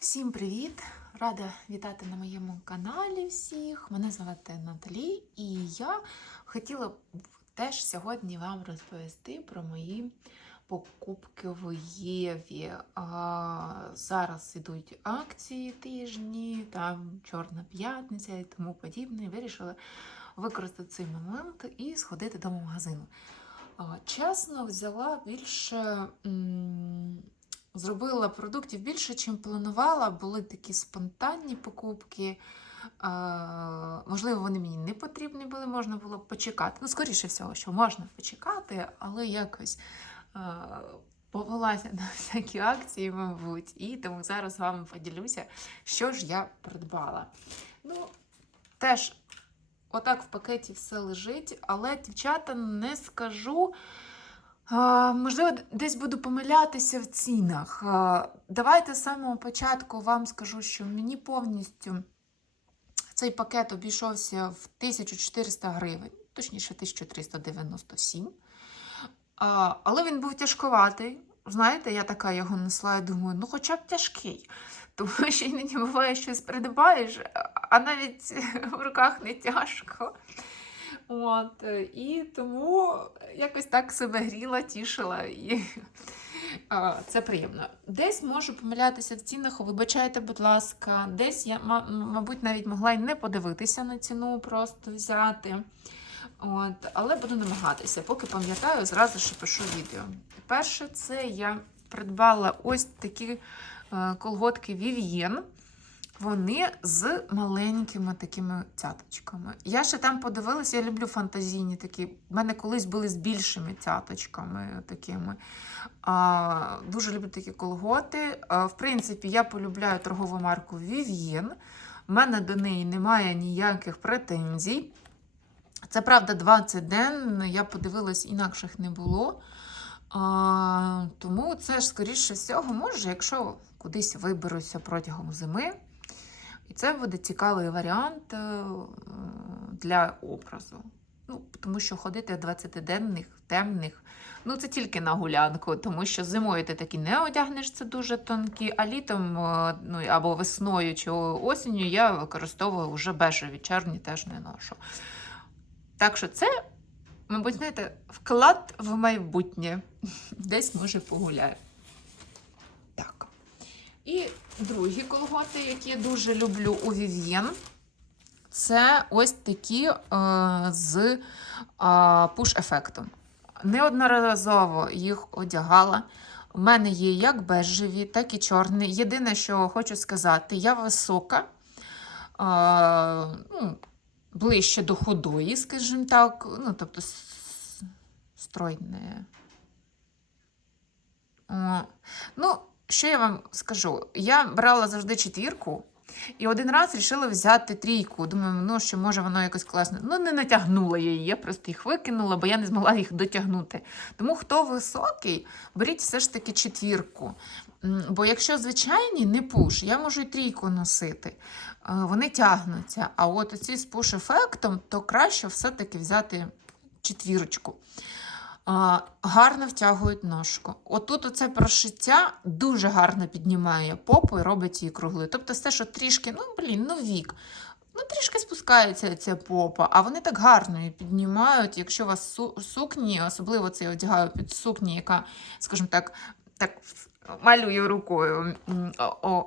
Всім привіт! Рада вітати на моєму каналі всіх. Мене звати Наталі, і я хотіла б теж сьогодні вам розповісти про мої покупки в Єві. А, зараз ідуть акції тижні, там Чорна п'ятниця і тому подібне. Вирішила використати цей момент і сходити до магазину. А, Чесно, взяла більше. м, Зробила продуктів більше, чим планувала. Були такі спонтанні покупки. Можливо, вони мені не потрібні були, можна було почекати. Ну, скоріше всього, що можна почекати, але якось повелася на всякі акції, мабуть. І тому зараз з вами поділюся, що ж я придбала. Ну, теж, отак в пакеті все лежить, але, дівчата, не скажу. А, Можливо, десь буду помилятися в цінах. А, Давайте з самого початку вам скажу, що мені повністю цей пакет обійшовся в 1400 гривень, точніше 1397. А, Але він був тяжковатий. Знаєте, я така його несла і думаю, ну хоча б тяжкий. Тому що іноді буває щось придбаєш, а навіть в руках не тяжко. От, е, і тому якось так себе гріла, тішила, і це приємно. Десь можу помилятися в цінах, вибачайте, будь ласка, десь я, мабуть, навіть могла й не подивитися на ціну, просто взяти. От, але буду намагатися. Поки пам'ятаю, зразу ж пишу відео. Перше, це я придбала ось такі е, колготки Vivien. Вони з маленькими такими цяточками. Я ще там подивилася, я люблю фантазійні такі. У мене колись були з більшими цяточками такими. А, дуже люблю такі колготи. А, в принципі, я полюбляю торгову марку Vivien. У мене до неї немає ніяких претензій. Це правда 20 ден, я подивилась, інакших не було. А, тому це ж, скоріше всього, може, якщо кудись виберуся протягом зими. І це буде цікавий варіант е, для образу. Ну, тому що ходити в 20-денних, темних, ну це тільки на гулянку, тому що зимою ти такі не одягнеш, це дуже тонкі, а літом е, ну, або весною чи осінню я використовую вже бежеві, чорні теж не ношу. Так що це, мабуть, знаєте, вклад в майбутнє. Десь може погуляю. І другі колготи, які я дуже люблю у Vivien, це ось такі е, з пуш-ефектом. Неодноразово їх одягала. У мене є як бежеві, так і чорні. Єдине, що хочу сказати, я висока, е, ну, ближче до худої, скажімо так. Ну, тобто, стройне. О, ну, що я вам скажу? Я брала завжди четвірку, і один раз вирішила взяти трійку. Думаю, ну що може воно якось класно. Ну, не натягнула я її, я просто їх викинула, бо я не змогла їх дотягнути. Тому хто високий, беріть все ж таки четвірку. Бо якщо звичайні не пуш, я можу і трійку носити. Е, Вони тягнуться. А от оці з пуш-ефектом, то краще все-таки взяти четвірочку. Гарно втягують ножку. Отут оце прошиття дуже гарно піднімає попу і робить її круглою. Тобто все, що трішки, ну блін, ну вік. Ну, трішки спускається ця попа, а вони так гарно її піднімають. Якщо у вас су- сукні, особливо це я одягаю під сукні, яка, скажімо так, так малюю рукою,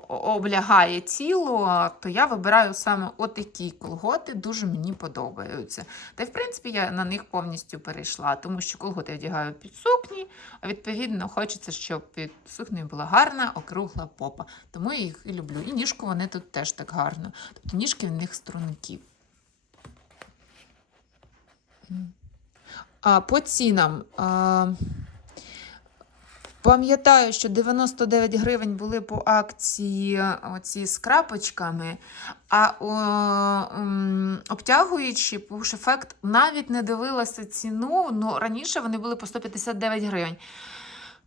облягає тіло, то я вибираю саме отакі колготи, дуже мені подобаються. Та й в принципі я на них повністю перейшла, тому що колготи я одягаю під сукні, а відповідно хочеться, щоб під сукнею була гарна, округла попа. Тому я їх і люблю. І ніжку вони тут теж так гарно. Тобто ніжки в них струнки. По цінам. Пам'ятаю, що 99 гривень були по акції оці з крапочками, а о, обтягуючи пуш-ефект, навіть не дивилася ціну. Ну, раніше вони були по 159 гривень.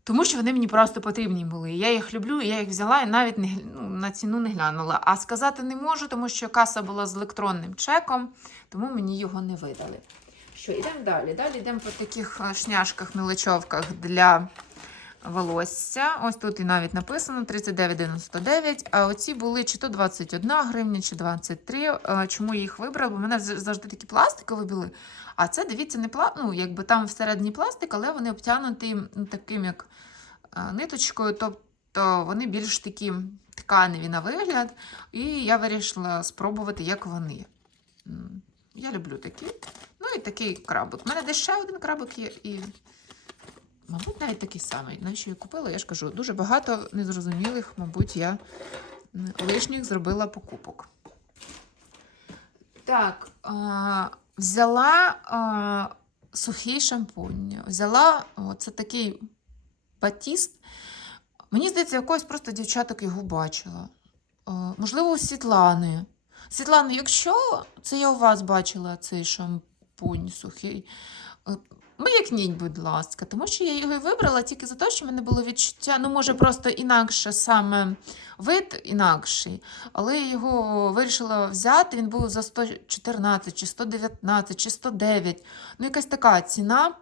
Тому що вони мені просто потрібні були. Я їх люблю, я їх взяла і навіть не, ну, на ціну не глянула. А сказати не можу, тому що каса була з електронним чеком, тому мені його не видали. Що, йдемо далі. Далі йдемо по таких е, шняшках, мілочовках для волосся. Ось тут і навіть написано 39,99. А оці були чи то 21 гривня, чи 23. Е, Чому я їх вибрала? Бо в мене завжди такі пластикові були. А це, дивіться, не пла... ну, якби там всередині пластик, але вони обтягнуті таким як е, ниточкою, тобто вони більш такі тканеві на вигляд. І я вирішила спробувати, як вони. Я люблю такі. Ну і такий крабик. У мене десь ще один крабик є і. Мабуть, навіть такий самий. Навіщо я купила? Я ж кажу, дуже багато незрозумілих, мабуть, я лишніх зробила покупок. Так, а, взяла а, сухий шампунь. Взяла о, такий батіст. Мені здається, якось просто дівчаток його бачила. А, можливо, у Світлани. Світлана, якщо це я у вас бачила цей шампунь сухий, маякніть, будь ласка, тому що я його і вибрала тільки за те, що в мене було відчуття, ну, може, просто інакше саме вид інакший, але я його вирішила взяти. Він був за 114, чи 119, чи 109. Ну, якась така ціна.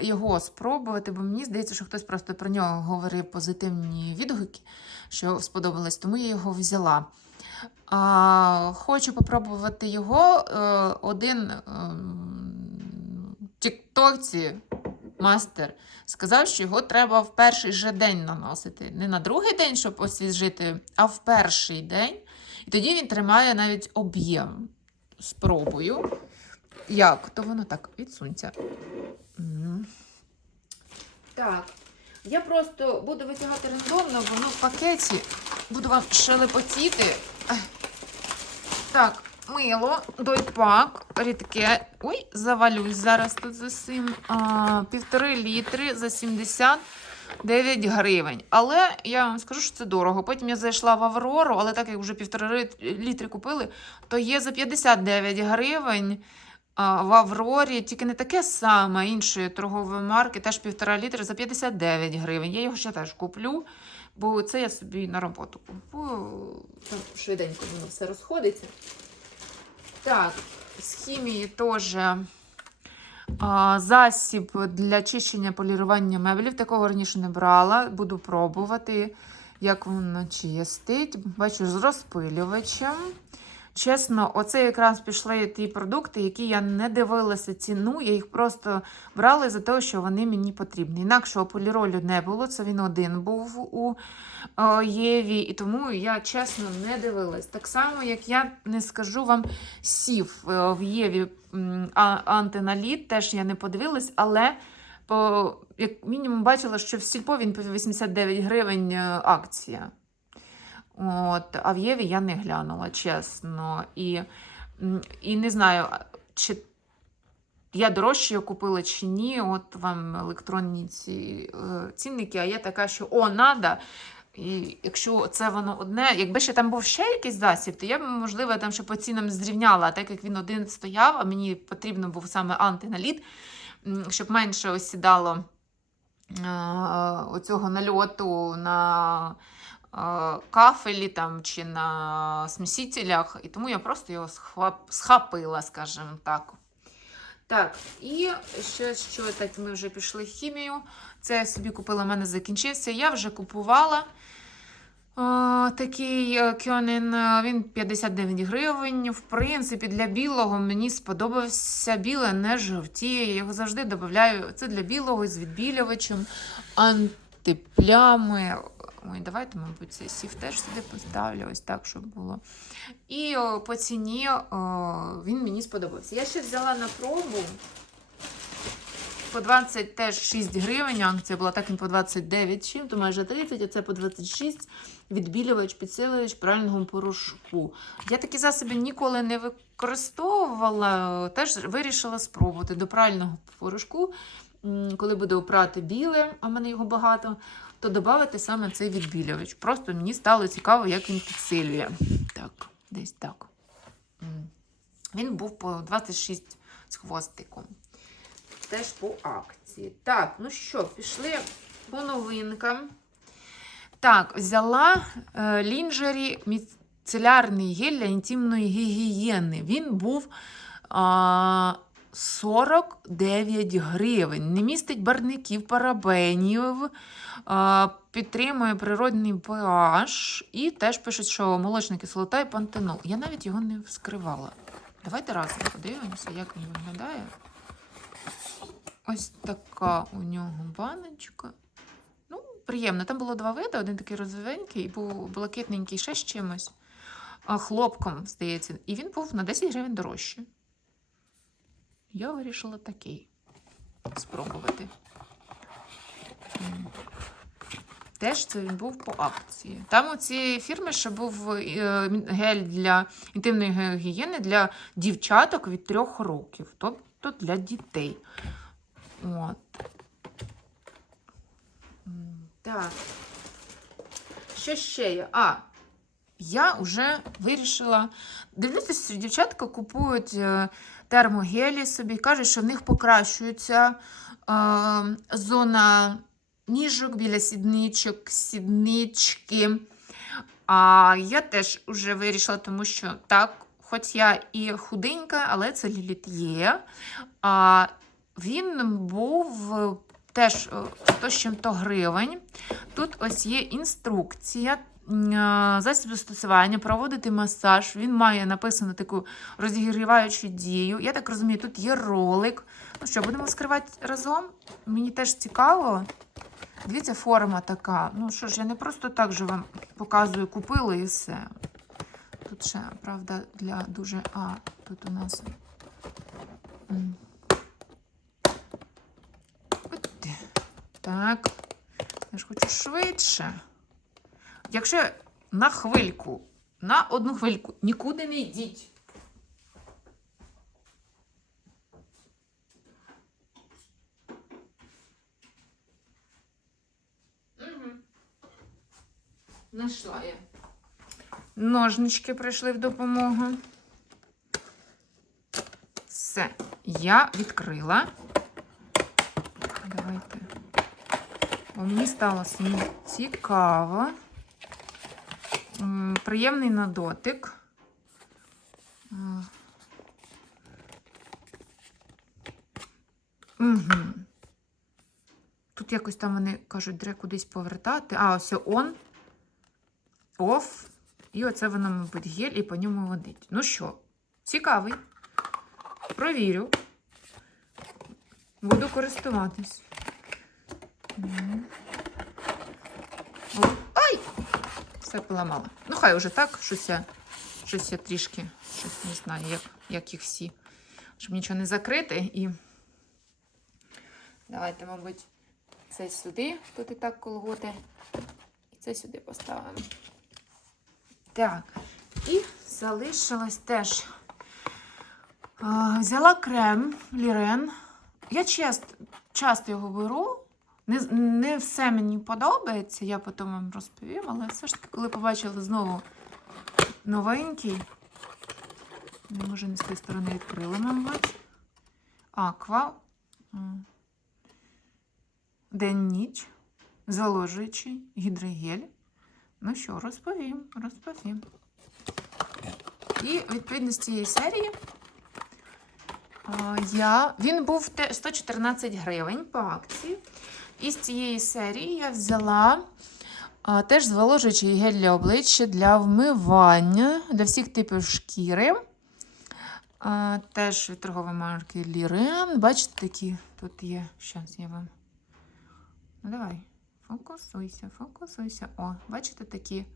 Його спробувати, бо мені здається, що хтось просто про нього говорив позитивні відгуки, що сподобалось, тому я його взяла. А, хочу попробувати його. Е, один ем, Тіктокці мастер сказав, що його треба в перший же день наносити. Не на другий день, щоб освіжити, а в перший день. І тоді він тримає навіть об'єм. Спробую. Як? То воно так відсунься. Так. Я просто буду витягати рандомно, воно в пакеті. Буду вам шелепотіти. Так, мило, дойпак, рідке. Ой, завалюсь зараз тут за цим. А, півтори літри за 79 гривень. Але я вам скажу, що це дорого. Потім я зайшла в Аврору, але так як вже півтори літри купили, то є за 59 гривень. В Аврорі тільки не таке саме іншої торгової марки, теж півтора літри за 59 гривень. Я його ще теж куплю, бо це я собі на роботу купую. Швиденько воно все розходиться. Так, з хімії теж засіб для чищення полірування меблів. Такого раніше не брала. Буду пробувати, як воно чистить. Бачу, з розпилювачем. Чесно, оце якраз пішли ті продукти, які я не дивилася ціну. Я їх просто брала за те, що вони мені потрібні. Інакшого поліролю не було. Це він один був у е, Єві, і тому я чесно не дивилась. Так само, як я не скажу вам сів е, в Єві антиналіт, теж я не подивилась, але по, як мінімум бачила, що в Сільпо він по 89 гривень е, акція. От, а в Єві я не глянула, чесно. І, і не знаю, чи я дорожче його купила чи ні. От вам електронні ці е, цінники, а є така, що о, надо. І якщо це воно одне, якби ще там був ще якийсь засіб, то я б, можливо, там ще по цінам зрівняла, так як він один стояв, а мені потрібно був саме антиналіт, щоб менше осідало е, оцього нальоту на кафелі там, чи на смісителях, і тому я просто його схапила, скажімо так. Так, і ще що так ми вже пішли в хімію. Це я собі купила, в мене закінчився. Я вже купувала. О, такий е, Кьонен, він 59 гривень. В принципі, для білого мені сподобався біле, не жовтіє. Я його завжди додаю. Це для білого з відбілювачем, антиплями. Ой, давайте, мабуть, цей сів теж сюди поставлю, ось так, щоб було. І о, по ціні о, він мені сподобався. Я ще взяла на пробу. По 20 теж 6 гривень. Акція була так він по 29 чим, то майже 30, а це по 26 відбілювач, підсилювач прального порошку. Я такі засоби ніколи не використовувала, теж вирішила спробувати до прального порошку. Коли буду прати біле, а в мене його багато, то додати саме цей відбілювач. Просто мені стало цікаво, як він підсилює. Так, десь так. Він був по 26 з хвостиком. Теж по акції. Так, ну що, пішли по новинкам. Так, взяла е, лінжері міцелярний гель для інтимної гігієни. Він був а, 49 гривень. Не містить барників, парабенів, підтримує природний pH і теж пишуть, що молочна кислота і пантенол. Я навіть його не вскривала. Давайте разом подивимося, як він виглядає. Ось така у нього баночка. Ну, приємно. Там було два види: один такий розовенький, був блакитненький ще з чимось. Хлопком, здається, і він був на 10 гривень дорожче. Я вирішила такий спробувати. Теж це він був по акції. Там у цієї фірми ще був е, гель для інтимної гігієни для дівчаток від трьох років, тобто для дітей. От. Так. Що ще є? А, я вже вирішила. Дивлюся, дівчатка купують е, термогелі собі, кажуть, що в них покращується е, зона ніжок біля сідничок, сіднички. А я теж вже вирішила, тому що так, хоч я і худенька, але це ліліт є. А, він був е, теж е, 100 чим-то гривень. Тут ось є інструкція. Е, Засіб застосування, проводити масаж. Він має написано таку розігріваючу дію. Я так розумію, тут є ролик. Ну що, будемо скривати разом? Мені теж цікаво. Дивіться, форма така. Ну що ж, я не просто так же вам показую, купила і все. Тут ще, правда, для дуже. А, тут у нас. Так. Я ж хочу швидше. Якщо на хвильку, на одну хвильку, нікуди не йдіть. Знайшла я. Ножнички прийшли в допомогу. Все, я відкрила. Давайте. Бо мені стало цікаво. Приємний на дотик. Угу. Тут якось там вони кажуть, треба кудись повертати. А, ось он. Оф. І оце воно, мабуть, гель, і по ньому водить. Ну що, цікавий. Провірю. Буду користуватись. Все поламала. Ну, хай уже так, щось я, щось я трішки, щось не знаю, як, як їх всі. Щоб нічого не закрити. І давайте, мабуть, це сюди, тут і так колготи. І це сюди поставимо. Так, і залишилось теж. Взяла крем Лірен. Я часто, часто його беру. Не, не все мені подобається, я потім вам розповім, але все ж таки, коли побачила знову новенький, не може не з тієї сторони відкрила, мабуть. Аква. День-ніч. Зволожуючий гідрогель. Ну що, розповім, розповім. І відповідно з цієї серії я, він був 114 гривень по акції. І з цієї серії я взяла а, теж зволожуючий гель для обличчя для вмивання для всіх типів шкіри. А, теж від торгової марки Лірен. Бачите, такі тут є. Зараз я вам. Ну, давай. Фокусуйся, фокусуйся. О, бачите такі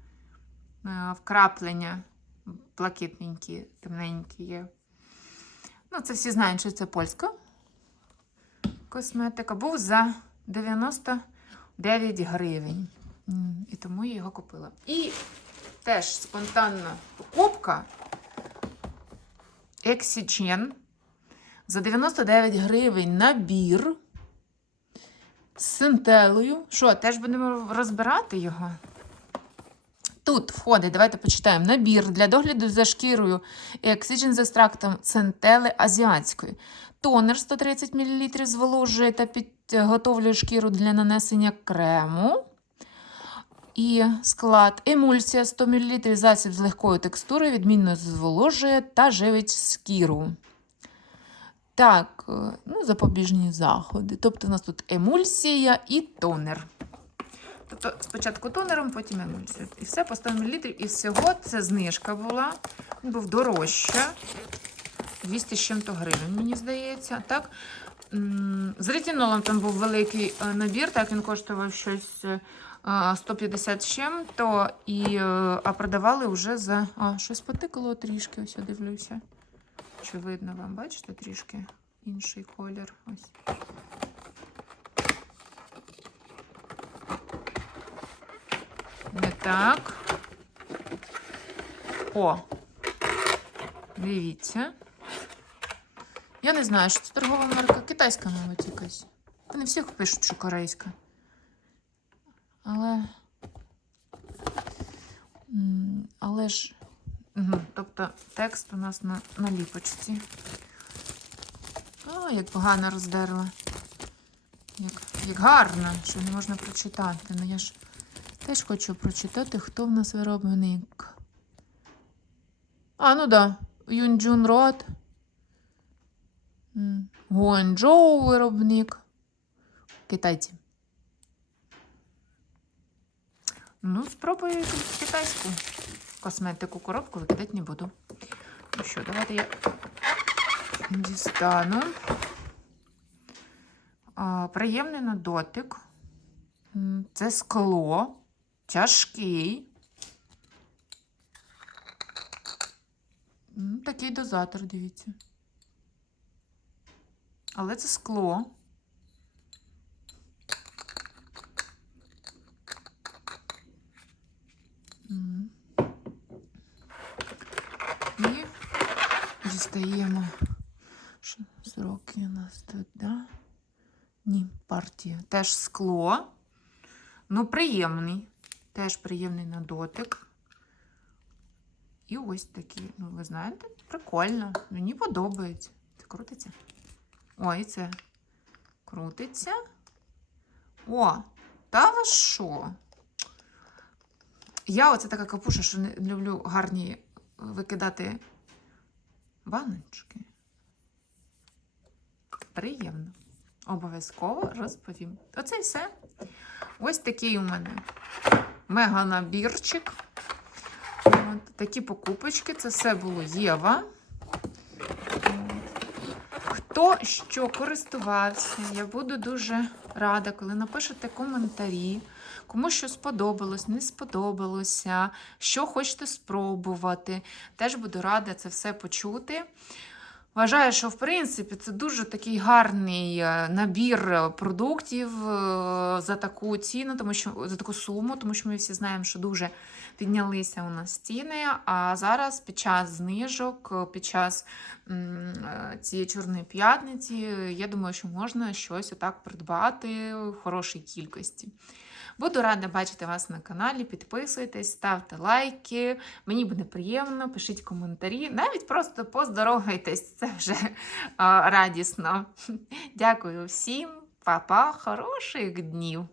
е, вкраплення блакитненькі, темненькі є. Ну, це всі знають, що це польська косметика. Був за 99 гривень. І тому я його купила. І теж спонтанна покупка Ексічен за 99 гривень набір з синтелою. Що, теж будемо розбирати його? Тут входить, давайте почитаємо, набір для догляду за шкірою Exygen з екстрактом центели азіатської. Тонер 130 мл зволожує та підготовлює шкіру для нанесення крему. І склад емульсія 100 мл засіб з легкою текстурою, відмінно зволожує та живить шкіру. Так, е, ну, запобіжні заходи. Тобто у нас тут емульсія і тонер. Тобто спочатку тонером, потім емульсію. І все по 100 мл. І всього це знижка була. Був дорожче. 200 з чим-то гривень, мені здається. Так? З ретинолом там був великий е, набір, так він коштував щось е, 150 з чим-то, і, е, а продавали вже за. А, щось потикало трішки, ось я дивлюся. Чи видно вам, бачите, трішки інший колір. Ось. Так. О! Дивіться. Я не знаю, що це торгова марка. Китайська, мабуть, якась. Вони всіх пишуть, що корейська. Але. Але ж. Угу. Тобто текст у нас на, на ліпочці. О, як погано роздерла. Як, як гарно, що не можна прочитати. Ну я ж теж хочу прочитати, хто в нас виробник. А, ну да. Юнджун Рот. Гуанчжоу виробник. Китайці. Ну, спробую китайську косметику коробку викидати не буду. Ну що, давайте я дістану. А, приємний на дотик. Це скло. Тяжкий. Такий дозатор, дивіться. Але це скло. І дістаємо. Сроки у нас тут, да? Ні, партія. Теж скло. Ну, приємний. Теж приємний на дотик. І ось такий, ну, ви знаєте, прикольно. Мені подобається. Це крутиться. О, і це крутиться. О, та ви що? Я оце така капуша, що не люблю гарні викидати баночки. Приємно. Обов'язково розповім. Оце і все. Ось такий у мене мега-набірчик. От, такі покупочки. Це все було Єва. Хто що користувався, я буду дуже рада, коли напишете коментарі, кому що сподобалось, не сподобалося, що хочете спробувати. Теж буду рада це все почути. Вважаю, що в принципі це дуже такий гарний е, набір е, продуктів е, за таку ціну, тому що за таку суму, тому що ми всі знаємо, що дуже піднялися у нас ціни. А зараз під час знижок, під час цієї чорної п'ятниці, я думаю, що можна щось отак придбати в хорошій кількості. Буду рада бачити вас на каналі. Підписуйтесь, ставте лайки. Мені буде приємно, пишіть коментарі. Навіть просто поздоровайтесь, це вже радісно. Дякую всім, Па-па, хороших днів!